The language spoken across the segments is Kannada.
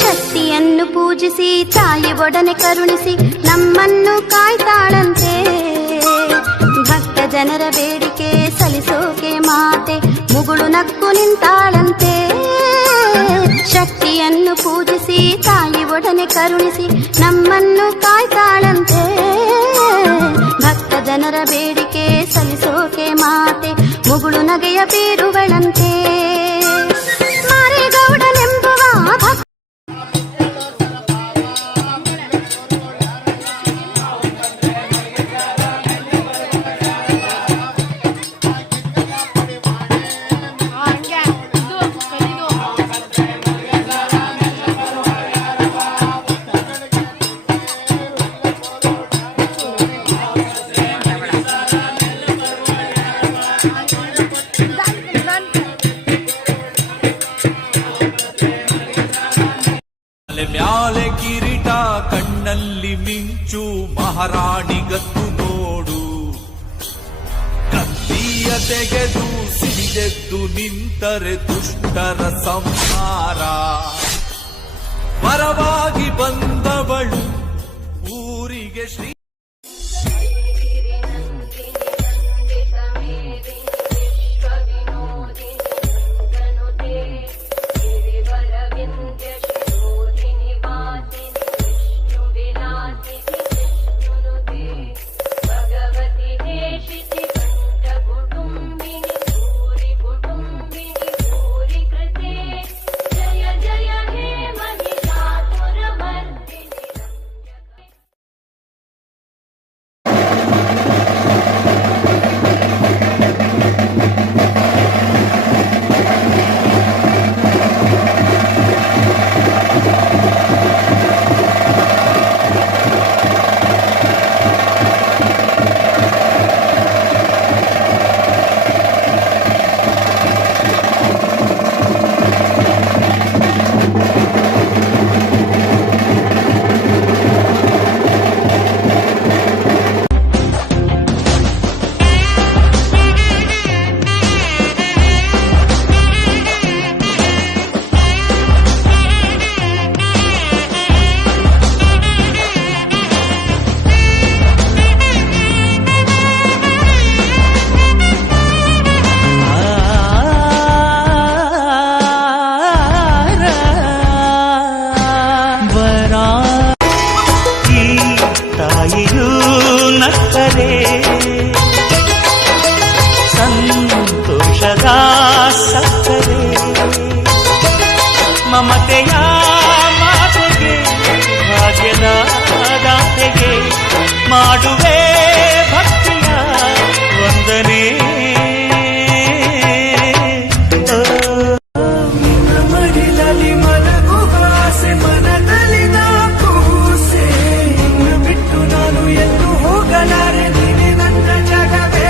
ಶಕ್ತಿಯನ್ನು ಪೂಜಿಸಿ ತಾಯಿ ಒಡನೆ ಕರುಣಿಸಿ ನಮ್ಮನ್ನು ಕಾಯ್ತಾಳಂತೆ. ಭಕ್ತ ಜನರ ಬೇಡಿಕೆ ಸಲ್ಲಿಸೋಕೆ ಮಾತೆ ಮುಗುಳು ನಕ್ಕು ನಿಂತಾಳಂತೆ. ಶಕ್ತಿಯನ್ನು ಪೂಜಿಸಿ ತಾಯಿ ಒಡನೆ ಕರುಣಿಸಿ ನಮ್ಮನ್ನು ಕಾಯ್ತಾಳಂತೆ. ಭಕ್ತ ಜನರ ಬೇಡಿಕೆ ಸಲ್ಲಿಸೋಕೆ ಮಾತೆ ಮುಗುಳು ನಗೆಯ ಬೀರುವಳಂತೆ. ಮಾರೇಗೌಡನೆಂಬುವ ಭಕ್ತ ಮ್ಯಾಲೆ ಕಿರೀಟ ಕಣ್ಣಲ್ಲಿ ಮಿಂಚು ಮಹಾರಾಣಿಗತ್ತು ನೋಡು. ಕತ್ತಿಯ ತೆಗೆದು ಸಿಡಿದೆದ್ದು ನಿಂತರೆ ದುಷ್ಟರ ಸಂಹಾರ. ಪರವಾಗಿ ಬಂದವಳು ಊರಿಗೆ ಶ್ರೀ ಸಂತೋಷದ ಸಕ್ಕರೆ ಮಮತೆಯ ಮಾತೆಗೆ ಭಾಗ್ಯದ ದಾತೆಗೆ ಮಾಡುವೆ ಭಕ್ತಿಯ ವಂದನೆ. ಮಡಿಲಲ್ಲಿ ಮಲಗುವ ಆಸೆ ಮನದಲ್ಲಿ ನಾ ಕೂಸೆ ಬಿಟ್ಟು ನಾನು ಎಂದು ಹೋಗಲಾರೆ ನೀನೆ ನನ್ನ ಜಗವೇ.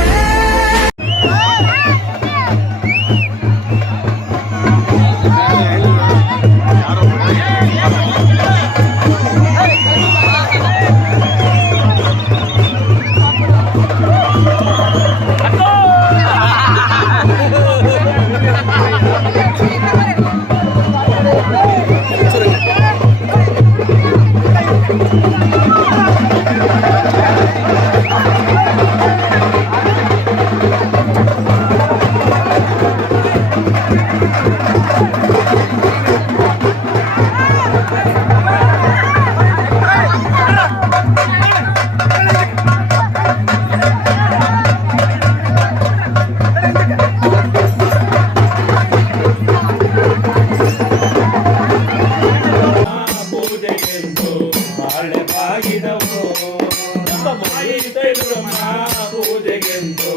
ಪೂಜೆಗೆಂದು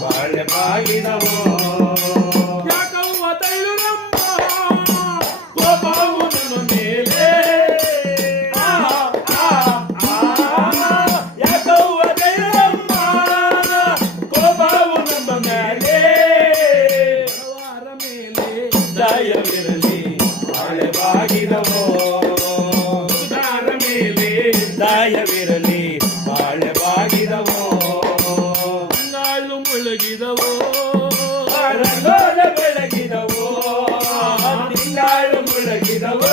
ಬಾಳೆ ಬಾಗಿದವೋ ಯಾಕವ್ವ ತೈಲುರಮ್ಮ ಕೋಪವು ನನ್ನ ಮೇಲೆ ಯಾಕವ್ವ ತೈಲುರಮ್ಮ ಕೋಪವು ನಮ್ಮ ಮೇಲೆ ಅವರ ಮೇಲೆ ದಯವಿರಲಿ ಬಾಳೆ ಬಾಗಿದವೋ ದಾರ ಮೇಲೆ ದಯವಿರಲಿ ಬಾಳೆ ಬಾಗಿದವೋ ಮುಳುಗಿದವೋ ರಂಗೋಲ ಬೆಳಗಿದವೋ ತಿಂಗಾಳು ಮುಳುಗಿದವೋ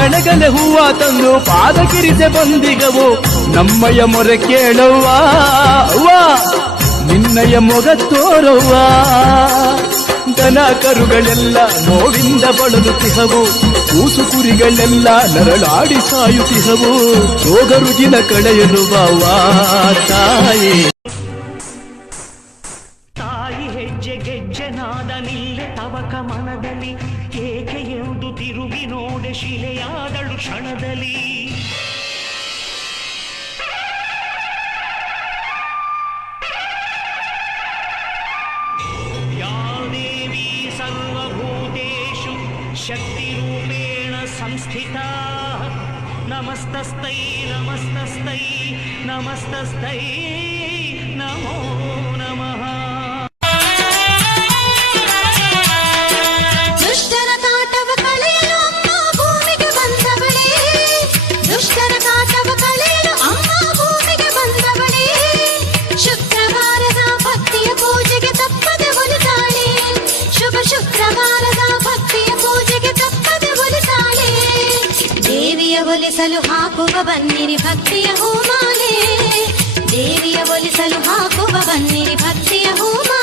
ಗಣಗಲೆ ಹೂವ ತಂದು ಪಾದಕಿರಿಸೆ ಬಂದಿಗವು ನಮ್ಮಯ್ಯ ಮೊರೆ ಕೇಳವ್ವ ಅವ್ವ ನಿನ್ನಯ ಮೊಗ ತೋರವ್ವ ದನ ಕರುಗಳೆಲ್ಲ ನೋವಿಂದ ಬಳಲುತ್ತಿಹವು ಕೂಸು ಕುರಿಗಳೆಲ್ಲ ನರಳಾಡಿ ಸಾಯುತ್ತಿಹವು ರೋಗ ರುಜಿನ ಕಳೆಯಲುವ ತಾಯಿ ತಾಯಿ ಹೆಜ್ಜೆ ಗೆಜ್ಜೆನಾದ ನಿಲ್ಲೆ ತವಕ ಮನದಲ್ಲಿ ಏಕೆ ಎಂದು ತಿರುಗಿ ನೋಡೆ ಶಿಲೆಯಾದಳು ಕ್ಷಣದಲ್ಲಿ ಯಾ ದೇವಿ ಸರ್ವಭೂತೇಷು ಶಕ್ತಿರೂಪೇಣ ಸಂಸ್ಥಿತಾ ನಮಸ್ತಸ್ತೈ ನಮಸ್ತಸ್ತೈ ನಮಸ್ತಸ್ತೈ ನಮೋ ನಮಃ ದುಷ್ಟರ ಕಾಟವ ಕಳೆಯಲು ಅಮ್ಮ ಭೂಮಿಗೆ ಬಂದವಳೇ ದುಷ್ಟರ ಕಾಟವ ಕಳೆಯಲು ಅಮ್ಮ ಭೂಮಿಗೆ ಬಂದವಳೇ ಶುಕ್ರವಾರದ ಭಕ್ತಿಯ ಪೂಜೆಗೆ ತಪ್ಪದೆ ಒಲಿತಾಳೆ ಶುಭ ಶುಕ್ರವಾರದ ಭಕ್ತಿಯ ಪೂಜೆಗೆ ತಪ್ಪದೆ ಒಲಿತಾಳೆ ದೇವಿಯ ಒಲಿಸಲು ಹಾಕುವ ಬನ್ನಿರಿ ಭಕ್ತಿಯ ಹೂಮಾಲೆ ದೇವಿಯ ಒಲಿಸಲು ಹಾಕುವ ಬನ್ನಿರಿ ಭಕ್ತಿಯ ಹೂಮಾಲೆ